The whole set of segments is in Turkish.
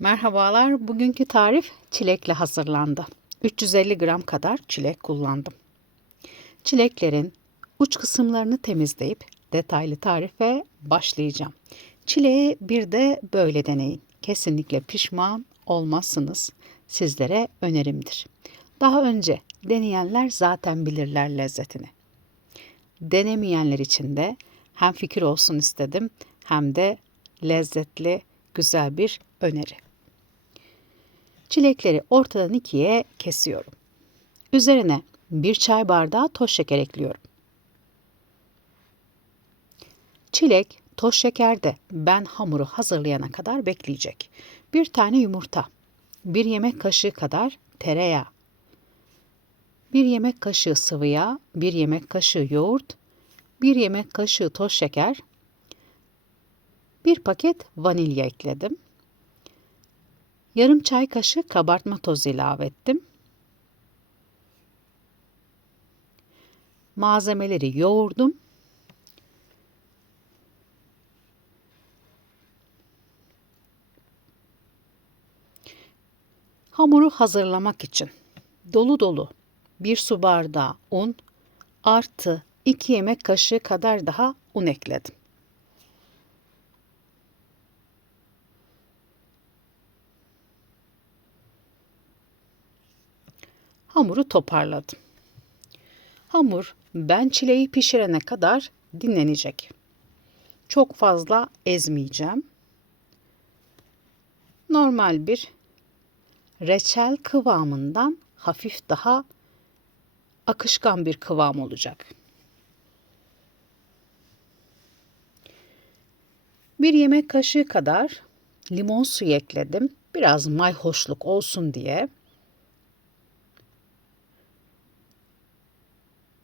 Merhabalar. Bugünkü tarif çilekle hazırlandı. 350 gram kadar çilek kullandım. Çileklerin uç kısımlarını temizleyip detaylı tarife başlayacağım. Çileği bir de böyle deneyin. Kesinlikle pişman olmazsınız. Sizlere önerimdir. Daha önce deneyenler zaten bilirler lezzetini. Denemeyenler için de hem fikir olsun istedim hem de lezzetli, güzel bir öneri. Çilekleri ortadan ikiye kesiyorum. Üzerine bir çay bardağı toz şeker ekliyorum. Çilek toz şekerde ben hamuru hazırlayana kadar bekleyecek. Bir tane yumurta, bir yemek kaşığı kadar tereyağı, bir yemek kaşığı sıvı yağ, bir yemek kaşığı yoğurt, bir yemek kaşığı toz şeker, bir paket vanilya ekledim. Yarım çay kaşığı kabartma tozu ilave ettim. Malzemeleri yoğurdum. Hamuru hazırlamak için dolu dolu bir su bardağı un artı 2 yemek kaşığı kadar daha un ekledim. Hamuru toparladım. Hamur ben çileği pişirene kadar dinlenecek. Çok fazla ezmeyeceğim. Normal bir reçel kıvamından hafif daha akışkan bir kıvam olacak. Bir yemek kaşığı kadar limon suyu ekledim. Biraz mayhoşluk olsun diye.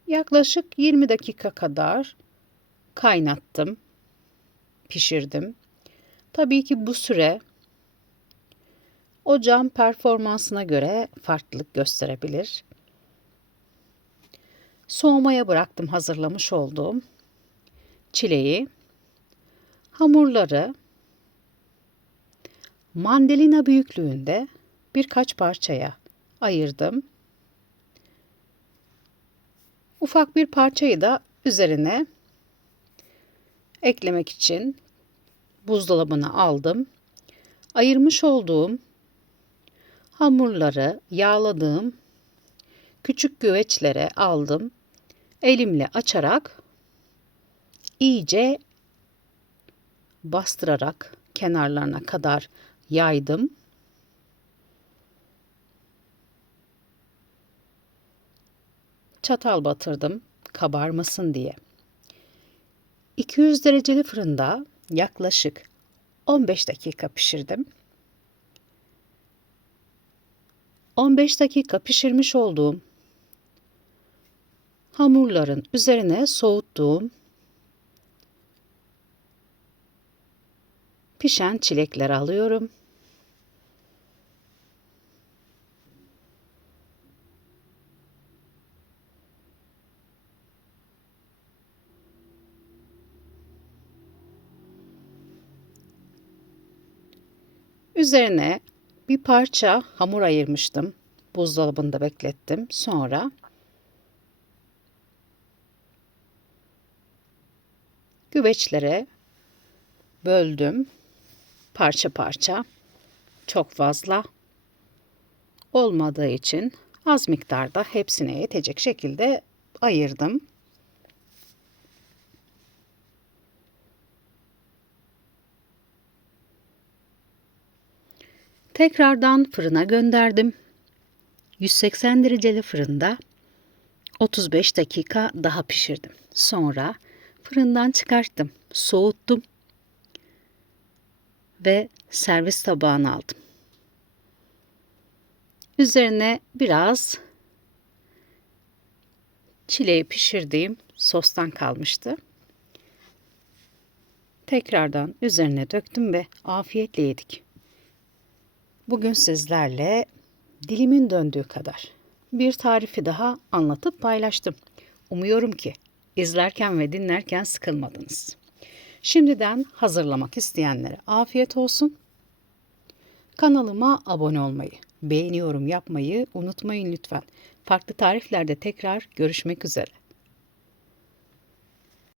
Yaklaşık 20 dakika kadar kaynattım, pişirdim. Tabii ki bu süre ocağın performansına göre farklılık gösterebilir. Soğumaya bıraktım hazırlamış olduğum çileği. Hamurları mandalina büyüklüğünde birkaç parçaya ayırdım. Ufak bir parçayı da üzerine eklemek için buzdolabına aldım. Ayırmış olduğum hamurları yağladığım küçük güveçlere aldım. Elimle açarak iyice bastırarak kenarlarına kadar yaydım. Çatal batırdım kabarmasın diye. 200 dereceli fırında yaklaşık 15 dakika pişirdim. 15 dakika pişirmiş olduğum hamurların üzerine soğuttuğum pişen çilekler alıyorum. Üzerine bir parça hamur ayırmıştım. Buzdolabında beklettim. Sonra güveçlere böldüm. Parça parça. Çok fazla olmadığı için az miktarda hepsine yetecek şekilde ayırdım. Tekrardan fırına gönderdim. 180 dereceli fırında 35 dakika daha pişirdim. Sonra fırından çıkarttım, soğuttum ve servis tabağına aldım. Üzerine biraz çileği pişirdiğim sostan kalmıştı. Tekrardan üzerine döktüm ve afiyetle yedik. Bugün sizlerle dilimin döndüğü kadar bir tarifi daha anlatıp paylaştım. Umuyorum ki izlerken ve dinlerken sıkılmadınız. Şimdiden hazırlamak isteyenlere afiyet olsun. Kanalıma abone olmayı, beğeni yorum yapmayı unutmayın lütfen. Farklı tariflerde tekrar görüşmek üzere.